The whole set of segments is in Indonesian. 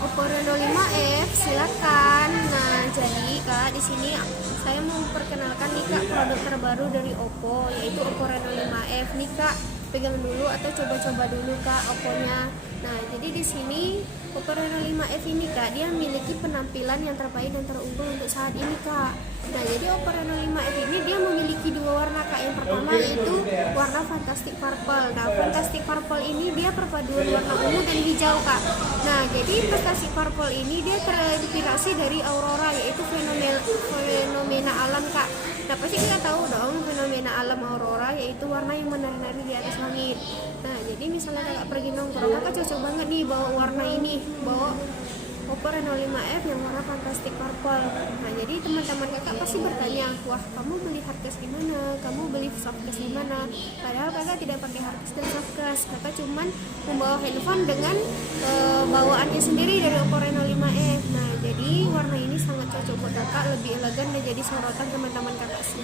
Oppo Reno 5F, silakan. Nah, jadi Kak, di sini saya mau memperkenalkan nih Kak produk terbaru dari Oppo, yaitu Oppo Reno 5F nih Kak. Pegang dulu atau coba-coba dulu Kak Oppo-nya. Nah, jadi di sini Oppo Reno 5F ini Kak, dia memiliki penampilan yang terbaik dan terunggul untuk saat ini Kak. Nah, jadi Oppo Reno 5F ini dia memiliki dua warna Kak. Yang pertama yaitu warna Fantastic Purple. Nah, Fantastic Purple ini dia perpaduan warna ungu dan hijau Kak. Nah, jadi Fantastic Purple ini dia terinspirasi dari aurora, yaitu fenomena alam Kak. Nah, pasti kita tahu dong fenomena alam aurora, yaitu warna yang menari-nari di atas langit. Nah, jadi misalnya kakak pergi nongkrong, kakak cocok banget nih bawa warna ini, bawa Oppo Reno 5F yang warna Fantastic Purple. Nah, jadi teman-teman kakak pasti bertanya, wah kamu beli hardcase di mana? Kamu beli softcase di mana? Padahal kakak tidak pakai hardcase dan softcase. Kakak cuman membawa handphone dengan bawaannya sendiri dari Oppo Reno 5F. Nah, jadi warna ini sangat cocok buat kakak, lebih elegan dan jadi sorotan teman-teman kakak sih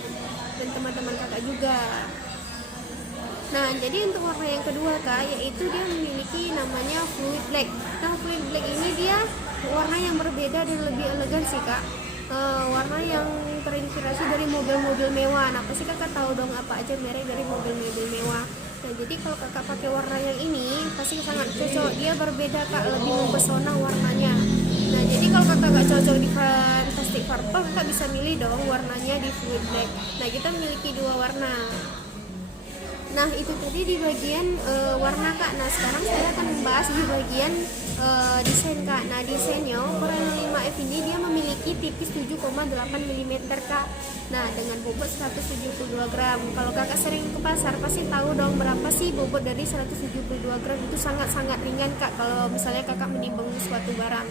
dan teman-teman kakak juga. Nah, jadi untuk warna yang kedua Kak, yaitu dia memiliki namanya Fluid Black. Nah, Fluid Black ini dia warna yang berbeda dan lebih elegan sih Kak. Warna yang terinspirasi dari mobil-mobil mewah. Nah, pasti kakak tahu dong apa aja merek dari mobil-mobil mewah. Nah, jadi kalau kakak pakai warna yang ini pasti sangat cocok. Dia berbeda Kak, lebih mempesona warnanya. Nah, jadi kalau kakak gak cocok di Fantastic Purple, kakak bisa milih dong warnanya di Fluid Black. Nah, kita memiliki dua warna. Nah, itu tadi di bagian warna Kak. Nah, sekarang saya akan membahas di bagian desain Kak. Nah, desainnya Oppo Reno 5F ini dia memiliki tipis 7,8 mm Kak. Nah, dengan bobot 172 gram. Kalau kakak sering ke pasar pasti tahu dong berapa sih bobot dari 172 gram. Itu sangat-sangat ringan Kak kalau misalnya kakak menimbang suatu barang.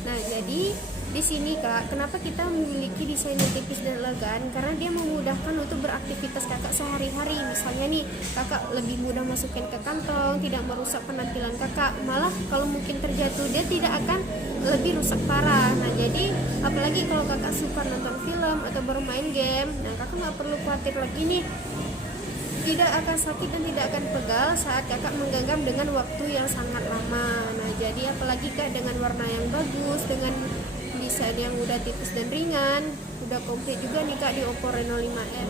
Nah, jadi di sini Kak, kenapa kita memiliki desain yang tipis dan elegan? Karena dia memudahkan untuk beraktivitas kakak sehari-hari. Misalnya nih, kakak lebih mudah masukin ke kantong, tidak merusak penampilan kakak. Malah kalau mungkin terjatuh, dia tidak akan lebih rusak parah. Nah, jadi apalagi kalau kakak suka nonton film atau bermain game, nah kakak nggak perlu khawatir lagi nih, tidak akan sakit dan tidak akan pegal saat kakak menggenggam dengan waktu yang sangat lama. Nah, jadi apalagi Kak dengan warna yang bagus, dengan desain yang udah tipis dan ringan, udah komplit juga nih Kak di Oppo Reno 5F.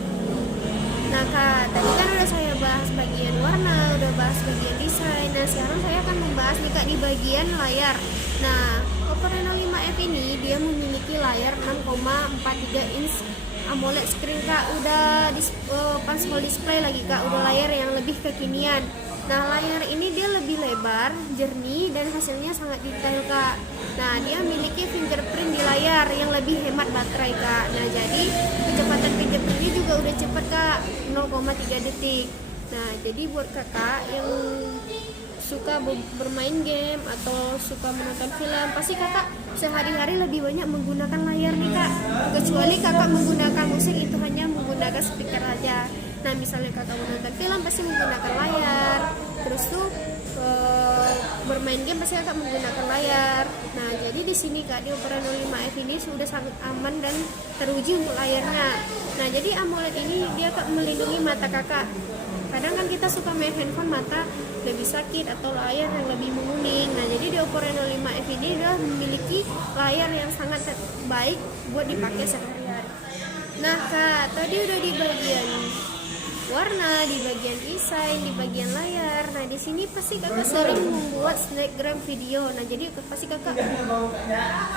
Nah Kak, tadi kan udah saya bahas bagian warna, udah bahas bagian desain. Nah, sekarang saya akan membahas nih Kak di bagian layar. Nah, Oppo Reno 5F ini dia memiliki layar 6,43 inch AMOLED screen Kak, udah punch hole display lagi Kak, udah layar yang lebih kekinian. Nah, layar ini dia lebih lebar, jernih, dan hasilnya sangat detail Kak. Nah, dia memiliki fingerprint di layar yang lebih hemat baterai Kak. Nah, jadi kecepatan fingerprintnya juga udah cepet Kak, 0,3 detik. Nah, jadi buat kakak yang suka bermain game atau suka menonton film, pasti kakak sehari-hari lebih banyak menggunakan layar nih Kak. Kecuali kakak menggunakan musik, itu hanya menggunakan speaker aja. Nah, misalnya kakak menonton film pasti menggunakan layar. Terus tuh bermain game pasti kakak menggunakan layar. Nah, jadi di sini Kak di Oppo Reno 5F ini sudah sangat aman dan teruji untuk layarnya. Nah, jadi AMOLED ini dia Kak melindungi mata kakak. Kadang kan kita suka main handphone, mata lebih sakit atau layar yang lebih menguning. Nah, jadi di Oppo Reno 5F ini dia memiliki layar yang sangat baik buat dipakai sehari-hari. Nah Kak, tadi udah di bagian warna, di bagian desain, di bagian layar. Nah, di sini pasti kakak sering membuat snapgram video. Nah, jadi pasti kakak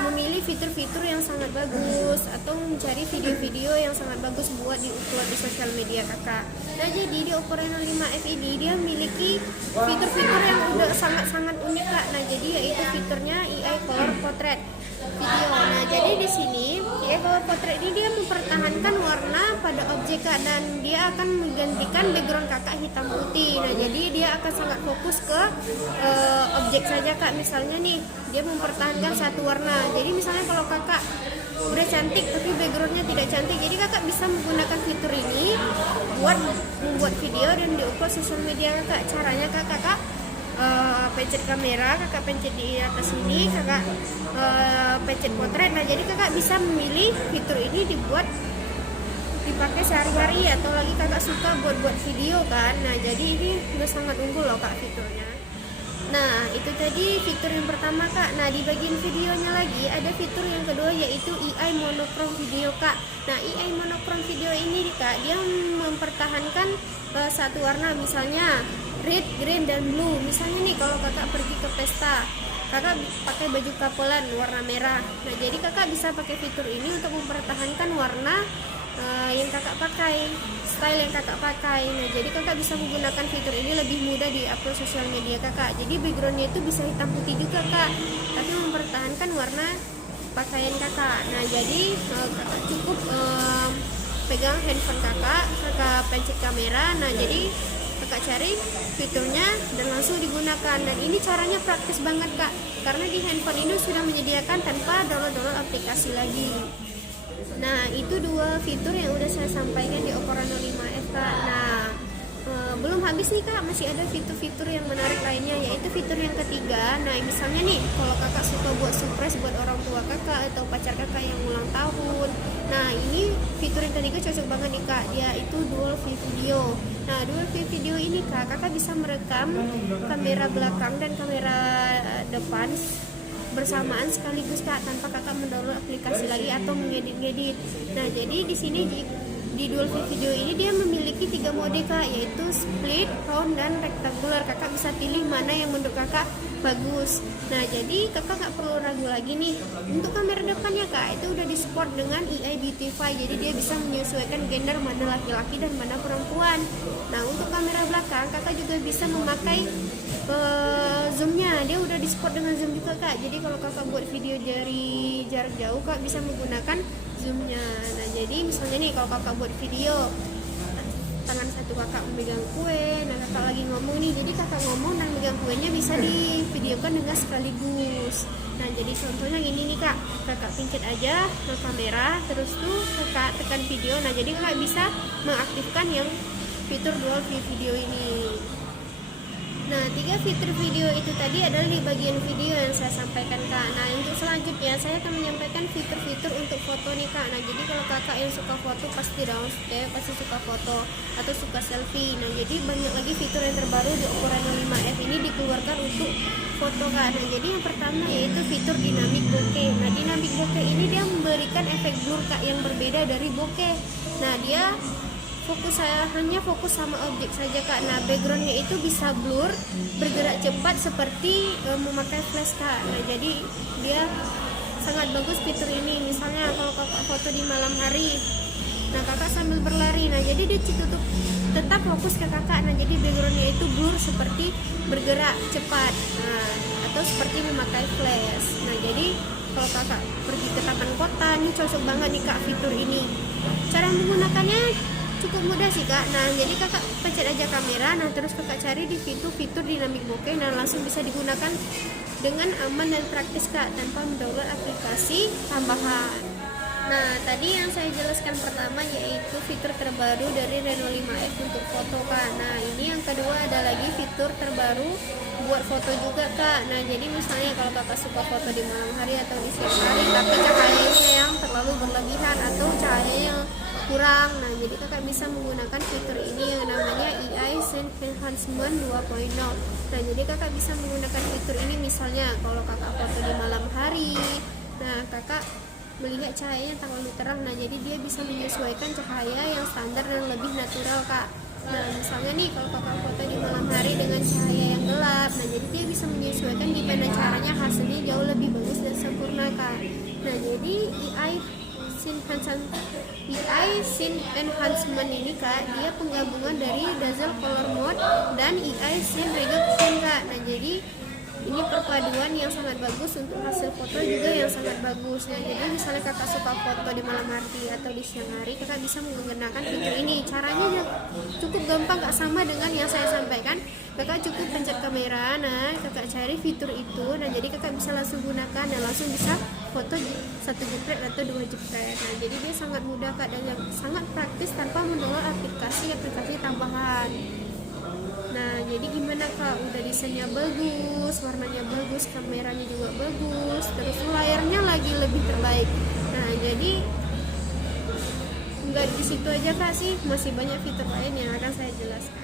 memilih fitur-fitur yang sangat bagus atau mencari video-video yang sangat bagus buat diupload di sosial media kakak. Nah, jadi di Oppo Reno 5F ini dia memiliki fitur-fitur yang udah sangat-sangat unik Kak. Nah, jadi yaitu fiturnya AI Color Portrait video. Nah, jadi di sini AI Color Portrait ini dia mempertahankan warna pada objek Kak, dan dia akan menggantikan background kakak hitam putih. Nah, jadi dia akan sangat fokus ke objek saja Kak. Misalnya nih, dia mempertahankan satu warna. Jadi misalnya kalau kakak udah cantik tapi backgroundnya tidak cantik, jadi kakak bisa menggunakan fitur ini buat membuat video dan diupload sosial media kakak. Caranya kakak pencet kamera, kakak pencet di atas sini, kakak pencet potret. Nah, jadi kakak bisa memilih fitur ini dipakai sehari-hari atau lagi kakak suka buat video kan. Nah, jadi ini udah sangat unggul loh Kak fiturnya. Nah, itu tadi fitur yang pertama kak. Nah, di bagian videonya lagi ada fitur yang kedua, yaitu AI monochrome video kak. Nah, AI monochrome video ini kak, dia mempertahankan satu warna, misalnya red, green, dan blue. Misalnya nih kalau kakak pergi ke pesta, kakak pakai baju kapelan warna merah. Nah, jadi kakak bisa pakai fitur ini untuk mempertahankan warna yang kakak pakai, style yang kakak pakai. Nah, jadi kakak bisa menggunakan fitur ini lebih mudah di upload sosial media kakak. Jadi backgroundnya itu bisa hitam putih juga kak, tapi mempertahankan warna pakaian kakak. Nah, jadi kakak cukup pegang handphone kakak pencet kamera. Nah, jadi kakak cari fiturnya dan langsung digunakan. Dan ini caranya praktis banget kak, karena di handphone ini sudah menyediakan tanpa download aplikasi lagi. Nah, itu dua fitur yang udah saya sampaikan di Oppo Reno 5F kak. Nah, belum habis nih kak, masih ada fitur-fitur yang menarik lainnya, yaitu fitur yang ketiga. Nah, misalnya nih kalau kakak suka buat surprise buat orang tua kakak atau pacar kakak yang ulang tahun. Nah, ini fitur yang ketiga cocok banget nih kak, dia itu dual view video. Nah, dual view video ini kak, kakak bisa merekam kamera belakang dan kamera depan bersamaan sekaligus kak, tanpa kakak mendownload aplikasi lagi atau mengedit-ngedit. Nah, jadi di sini di dual view video ini dia memiliki 3 mode kak, yaitu split, round, dan rectangular. Kakak bisa pilih mana yang menurut kakak bagus. Nah, jadi kakak nggak perlu ragu lagi nih. Untuk kamera depannya kak, itu udah di support dengan AI Beautify, jadi dia bisa menyesuaikan gender mana laki-laki dan mana perempuan. Nah, untuk kamera belakang kakak juga bisa memakai zoomnya, dia udah di support dengan zoom juga kak. Jadi kalau kakak buat video dari jarak jauh kak bisa menggunakan zoomnya. Nah, jadi misalnya nih kalau kakak buat video tangan satu kakak memegang kue, nah kakak lagi ngomong nih, jadi kakak ngomong dan megang kuenya bisa divideokan dengan sekaligus. Nah, jadi contohnya ini nih kak, kakak pencet aja ke kamera, terus tuh kakak tekan video. Nah, jadi kakak bisa mengaktifkan yang fitur dual view video ini. Nah, 3 fitur video itu tadi adalah di bagian video yang saya sampaikan kak. Nah, untuk selanjutnya saya akan menyampaikan fitur-fitur untuk foto nih kak. Nah, jadi kalau kakak yang suka foto pasti pasti suka foto atau suka selfie. Nah, jadi banyak lagi fitur yang terbaru di Oppo Reno 5F ini dikeluarkan untuk foto kak. Nah, jadi yang pertama yaitu fitur dynamic bokeh. Nah, dynamic bokeh ini dia memberikan efek blur kak yang berbeda dari bokeh. Nah, dia hanya fokus sama objek saja kak. Nah, backgroundnya itu bisa blur, bergerak cepat seperti memakai flash kak. Nah, jadi dia sangat bagus fitur ini. Misalnya kalau kakak foto di malam hari, nah kakak sambil berlari, nah jadi dia tetap fokus ke kakak. Nah, jadi backgroundnya itu blur seperti bergerak cepat, nah, atau seperti memakai flash. Nah, jadi kalau kakak pergi ke taman kota, ini cocok banget nih kak fitur ini. Cara menggunakannya cukup mudah sih kak. Nah, jadi kakak pencet aja kamera, nah terus kakak cari di fitur dynamic bokeh, nah langsung bisa digunakan dengan aman dan praktis kak, tanpa mendownload aplikasi tambahan. Nah, tadi yang saya jelaskan pertama yaitu fitur terbaru dari Reno 5F untuk foto kak. Nah, ini yang kedua ada lagi fitur terbaru buat foto juga kak. Nah, jadi misalnya kalau kakak suka foto di malam hari atau di siang hari tapi cahayanya yang terlalu berlebihan atau cahaya yang kurang, nah jadi kakak bisa menggunakan fitur ini yang namanya AI Scene Enhancement 2.0. Nah, jadi kakak bisa menggunakan fitur ini misalnya kalau kakak foto di malam hari, nah kakak melihat cahayanya terlalu terang, nah jadi dia bisa menyesuaikan cahaya yang standar dan lebih natural kak. Nah, misalnya nih kalau kakak foto di malam hari dengan cahaya yang gelap, nah jadi dia bisa menyesuaikan gimana caranya hasilnya jauh lebih bagus dan sempurna kak. Nah, jadi AI Scene Enhancement ini kak, dia penggabungan dari Dazzle Color Mode dan AI Scene Reduction kak. Nah, jadi ini perpaduan yang sangat bagus untuk hasil foto juga yang sangat bagus. Nah, jadi misalnya kakak suka foto di malam hari atau di siang hari, kakak bisa menggunakan fitur ini. Caranya cukup gampang kak, sama dengan yang saya sampaikan. Kakak cukup pencet kamera, nah kakak cari fitur itu, nah jadi kakak bisa langsung gunakan dan langsung bisa foto 1 jepret atau 2 jepret. Nah, jadi dia sangat mudah kak dan sangat praktis tanpa mendownload aplikasi tambahan. Nah, jadi gimana kak, udah desainnya bagus, warnanya bagus, kameranya juga bagus, terus layarnya lagi lebih terbaik. Nah, jadi nggak di situ aja kak sih, masih banyak fitur lain yang akan saya jelaskan.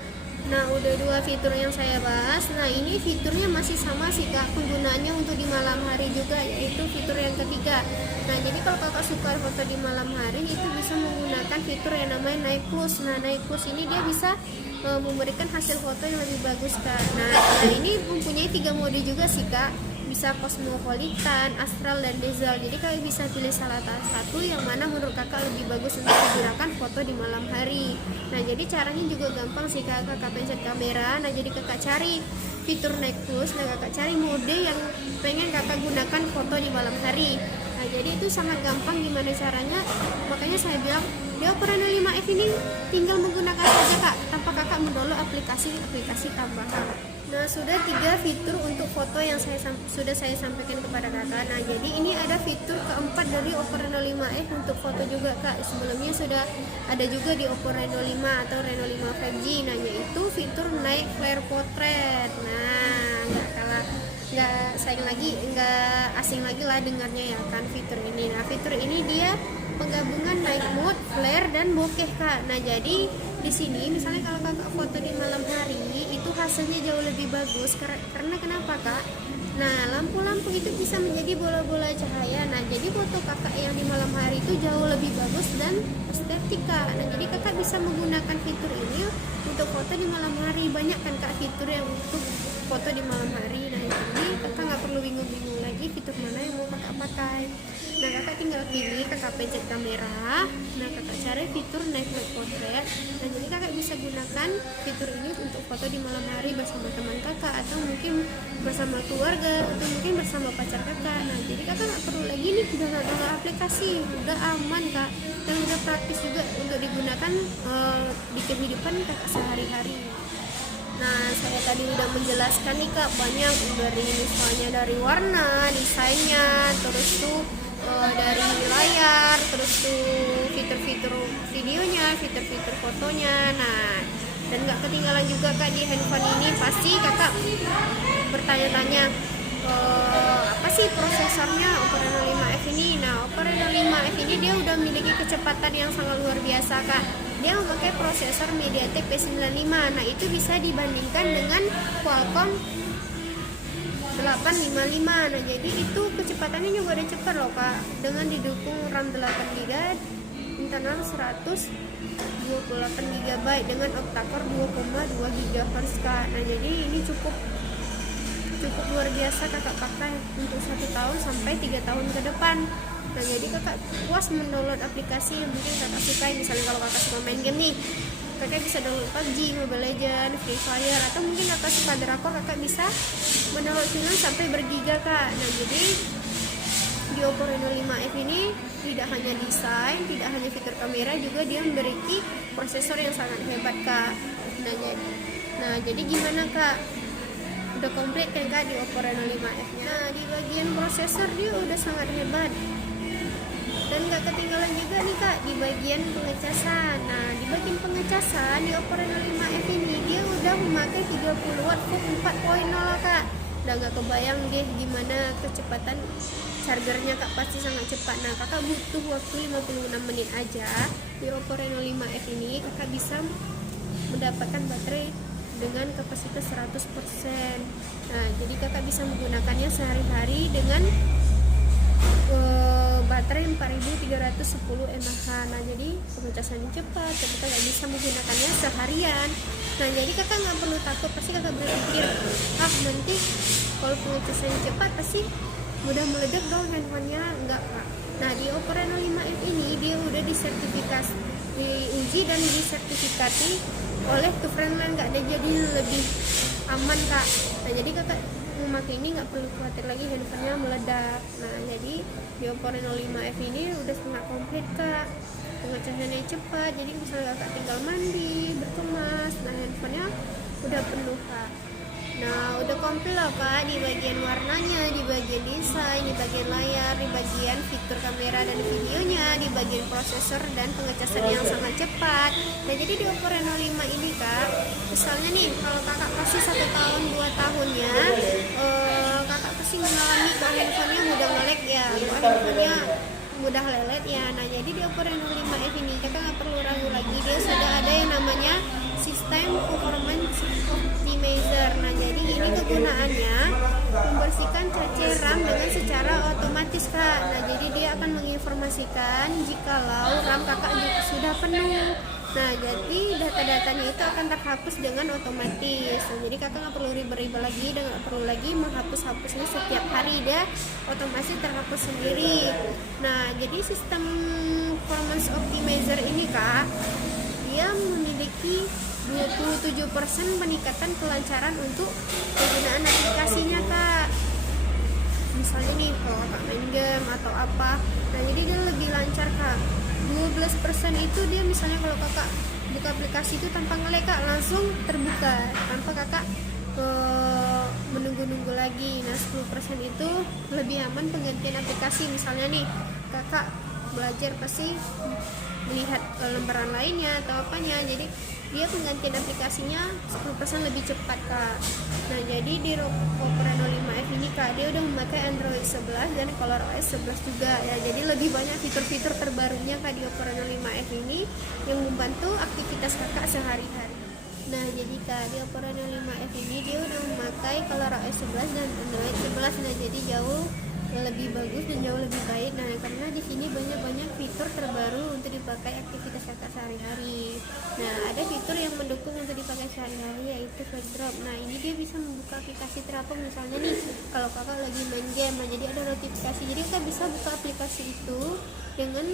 Nah, udah dua fitur yang saya bahas. Nah, ini fiturnya masih sama sih kak, penggunaannya untuk di malam hari juga, yaitu fitur yang ketiga. Nah, jadi kalau kakak suka foto di malam hari, itu bisa menggunakan fitur yang namanya Night Plus. Nah, Night Plus ini dia bisa memberikan hasil foto yang lebih bagus kak. Nah, ini mempunyai 3 mode juga sih kak, bisa cosmopolitan, astral, dan diesel. Jadi kakak bisa pilih salah satu yang mana menurut kakak lebih bagus untuk digunakan foto di malam hari. Nah, jadi caranya juga gampang sih kak, kakak pencet kamera. Nah, jadi kakak cari fitur Night Plus, nah kakak cari mode yang pengen kakak gunakan foto di malam hari. Nah, jadi itu sangat gampang gimana caranya. Makanya saya bilang di Oppo Reno 5F ini tinggal menggunakan saja kak, tanpa kakak mendownload aplikasi tambahan. Nah, sudah 3 fitur untuk foto yang sudah saya sampaikan kepada kakak. Nah, jadi ini ada fitur keempat dari Oppo Reno 5F untuk foto juga kak. Sebelumnya sudah ada juga di Oppo Reno 5 atau Reno 5 5G. Nah, yaitu fitur Night Flare Portrait. Nah, nggak asing lagi lah dengarnya ya kan fitur ini. Nah, fitur ini dia penggabungan night mode, flare, dan bokeh kak. Nah, jadi di sini misalnya kalau kakak foto di malam hari itu hasilnya jauh lebih bagus karena kenapa kak? Nah, lampu-lampu itu bisa menjadi bola-bola cahaya. Nah, jadi foto kakak yang di malam hari itu jauh lebih bagus dan estetik kak. Nah, jadi kakak bisa menggunakan fitur ini untuk foto di malam hari. Banyak kan kak fitur yang untuk foto di malam hari. Nah, jadi kakak nggak perlu bingung-bingung lagi fitur mana yang mau kakak pakai. Nah, kakak tinggal pilih, kakak pencet kamera. Nah, kakak cari fitur Night Mode Portrait. Nah, jadi kakak bisa gunakan fitur ini untuk foto di malam hari bersama teman kakak, atau mungkin bersama keluarga, atau mungkin bersama pacar kakak. Nah, jadi kakak nggak perlu lagi nih download aplikasi, udah aman kak, dan udah praktis juga untuk digunakan di kehidupan kakak sehari-hari. Nah, saya tadi udah menjelaskan nih kak, banyak dari misalnya dari warna, desainnya, terus tuh dari layar, terus tuh fitur-fitur videonya, fitur-fitur fotonya. Nah, dan nggak ketinggalan juga kak di handphone ini pasti kakak bertanya-tanya apa sih prosesornya Oppo Reno 5F ini. Nah, Oppo Reno 5F ini dia udah memiliki kecepatan yang sangat luar biasa kak. Dia memakai prosesor MediaTek P95. Nah, itu bisa dibandingkan dengan Qualcomm 855. Nah, jadi itu kecepatannya juga udah cepat loh kak, dengan didukung RAM 8GB, internal 128GB dengan octa-core 2,2 GHz kak. Nah, jadi ini cukup luar biasa kakak pakai untuk 1 tahun sampai 3 tahun ke depan. Nah, jadi kakak puas mendownload aplikasi yang mungkin kakak sukai. Misalnya kalau kakak suka main game nih, kakak bisa download PUBG, Mobile Legends, Free Fire, atau mungkin kakak suka drakor, kakak bisa mendownload film sampai bergiga kak. Nah, jadi di Oppo Reno 5F ini tidak hanya desain, tidak hanya fitur kamera, juga dia memiliki prosesor yang sangat hebat kak. Nah, jadi gimana kak? Udah komplit kan kak di Oppo Reno 5F nya. Nah, di bagian prosesor dia udah sangat hebat. Dan gak ketinggalan juga nih kak di bagian pengecasan. Nah, di bagian pengecasan di Oppo Reno 5F ini dia udah memakai 30 watt Qi 4.0 kak. Udah gak kebayang deh gimana kecepatan chargernya kak, pasti sangat cepat. Nah, kakak butuh waktu 56 menit aja di Oppo Reno 5F ini kakak bisa mendapatkan baterai dengan kapasitas 100%. Nah, jadi kakak bisa menggunakannya sehari-hari dengan baterai 4310 mAh. Nah, jadi pengecasannya cepat, jadi kakak bisa menggunakannya seharian. Nah, jadi kakak nggak perlu takut, pasti kakak berpikir nanti kalau pengecasannya cepat pasti mudah meledak dong handphonenya. Enggak kak. Nah, di Oppo Reno 5F ini dia udah disertifikasi, diuji dan disertifikasi oleh Kefrenland kak, dan jadi lebih aman kak. Nah, jadi kakak memakai ini nggak perlu khawatir lagi handphonenya meledak. Nah, jadi di Oppo Reno 5F ini udah sangat komplit kak, pengecasannya cepat, jadi misalnya kakak tinggal mandi, berkemas, nah handphonenya udah penuh kak. Nah, udah komplit loh kak, di bagian warnanya, di bagian desain, di bagian layar, di bagian fitur kamera dan videonya, di bagian prosesor dan pengecasan yang sangat cepat. Nah, jadi di Oppo Reno 5 ini kak, misalnya nih kalau kakak kasih 1 tahun 2 tahunnya, kakak pasti mengalami kalau handphonenya mudah nge-lag ya, handphonenya mudah lelet ya. Nah, jadi di Oppo Reno 5F ini kakak nggak perlu ragu lagi, dia sudah ada yang namanya sistem Time Performance Optimizer. Nah, jadi ini kegunaannya membersihkan cache RAM dengan secara otomatis, Kak. Nah, jadi dia akan menginformasikan jikalau RAM kakak sudah penuh. Nah, jadi data-datanya itu akan terhapus dengan otomatis. Nah, jadi kakak nggak perlu ribet-ribet lagi dan nggak perlu lagi menghapus-hapusnya setiap hari, dia otomatis terhapus sendiri. Nah, jadi sistem performance optimizer ini, Kak, dia memiliki 27% peningkatan kelancaran untuk penggunaan aplikasinya, Kak. Misalnya nih kalau kakak main game atau apa, nah jadi dia lebih lancar, Kak. 12% itu dia misalnya kalau kakak buka aplikasi itu tanpa nge-lag, Kak, langsung terbuka tanpa kakak menunggu-nunggu lagi. Nah, 10% itu lebih aman penggantian aplikasi. Misalnya nih kakak belajar pasti melihat lembaran lainnya atau apanya, jadi dia penggantian aplikasinya 10% lebih cepat, Kak. Nah, jadi di Oppo Reno 5F ini, Kak, dia udah memakai Android 11 dan ColorOS 11 juga ya. Jadi lebih banyak fitur-fitur terbarunya, Kak, di Oppo Reno 5F ini yang membantu aktivitas kakak sehari-hari. Nah, jadi, Kak, di Oppo Reno 5F ini dia udah memakai ColorOS 11 dan Android 11. Nah, jadi jauh lebih bagus dan jauh lebih baik. Nah, karena di sini banyak fitur terbaru untuk dipakai aktivitas kakak sehari-hari. Nah, ada fitur yang mendukung untuk dipakai sehari-hari, yaitu flag drop. Nah, ini dia bisa membuka aplikasi terapung. Misalnya nih kalau kakak lagi main game, nah jadi ada notifikasi, jadi kakak bisa buka aplikasi itu dengan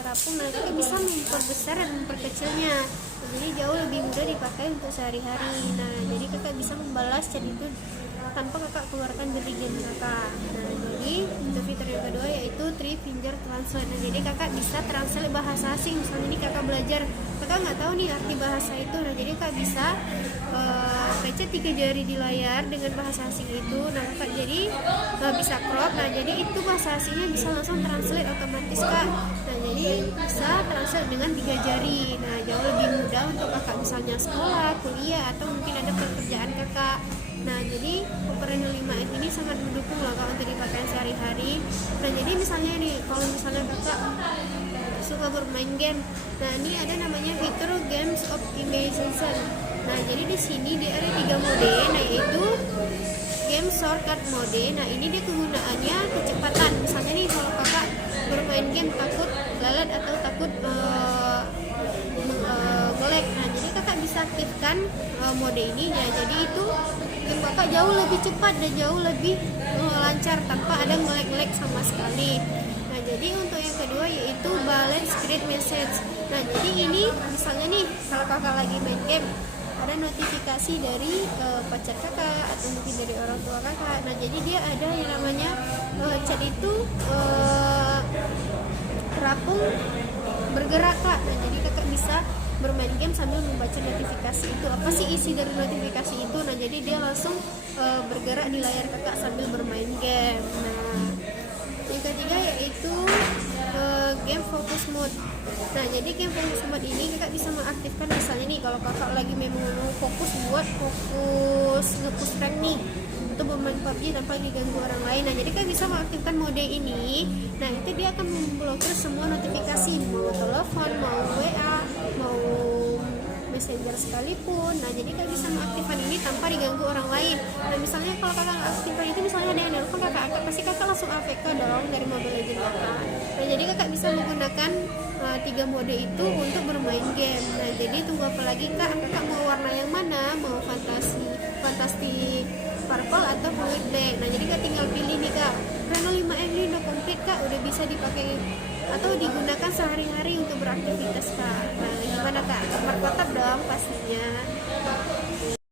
terapung. Nah, kakak bisa memperbesar dan memperkecilnya. Nah, jadi jauh lebih mudah dipakai untuk sehari-hari. Nah, jadi kakak bisa membalas chat itu tanpa kakak keluarkan dari game kakak. Nah, jadi untuk fitur yang kedua yaitu Three Finger Translate. Nah, jadi kakak bisa translate bahasa asing. Misalnya ini kakak belajar, kakak nggak tahu nih arti bahasa itu. Nah, jadi kakak bisa pencet 3 jari di layar dengan bahasa asing itu. Nah, kakak jadi bisa crop. Nah, jadi itu bahasa asingnya bisa langsung translate otomatis, Kak. Nah, jadi bisa translate dengan 3 jari. Nah, jauh lebih mudah untuk kakak misalnya sekolah, kuliah, atau mungkin ada pekerjaan kakak. Nah, jadi Oppo Reno 5F ini sangat mendukung lah, Kak, untuk dipakai sehari-hari. Nah, jadi misalnya nih kalau misalnya kakak suka bermain game, nah ini ada namanya fitur Games Optimization. Nah, jadi di sini dia ada 3 mode, nah yaitu Game Shortcut mode. Nah, ini dia kegunaannya kecepatan. Misalnya nih kalau kakak bermain game takut lalat atau takut nge-lag, nah jadi kakak bisa aktifkan mode ini ya. Jadi itu game kakak jauh lebih cepat dan jauh lebih lancar tanpa ada nge-lag sama sekali. Nah, jadi untuk yang kedua yaitu Balance Grid Message. Nah, jadi ini misalnya nih kalau kakak lagi main game, ada notifikasi dari pacar kakak atau mungkin dari orang tua kakak. Nah, jadi dia ada yang namanya chat itu terapung bergerak, Kak. Nah, jadi kakak bisa bermain game sambil membaca notifikasi itu, apa sih isi dari notifikasi itu. Nah, jadi dia langsung bergerak di layar kakak sambil bermain game. Nah, yang ketiga yaitu Game Focus Mode. Nah, jadi Game Focus Mode ini kakak bisa mengaktifkan misalnya nih kalau kakak lagi memang fokus nge-push rank nih atau bermain PUBG tanpa diganggu orang lain. Nah, jadi kakak bisa mengaktifkan mode ini. Nah, itu dia akan memblokir semua notifikasi, mau telepon, mau WA, mau messenger sekalipun. Nah, jadi kakak bisa mengaktifkan ini tanpa diganggu orang lain. Nah, misalnya kalau kakak aktifkan itu, misalnya ada yang nelfon kakak, pasti kakak langsung AFK dong dari Mobile Legends kakak. Nah, jadi kakak bisa menggunakan 3 mode itu untuk bermain game. Nah, jadi tunggu apa lagi, Kak? Kakak mau warna yang mana? Mau fantastic purple atau fluid black. Nah, jadi Kak tinggal pilih nih, Kak. Reno 5M ini udah komplit, Kak, udah bisa dipakai atau digunakan sehari-hari untuk beraktivitas, Kak. Nah, gimana, Kak? Mantap dong pastinya.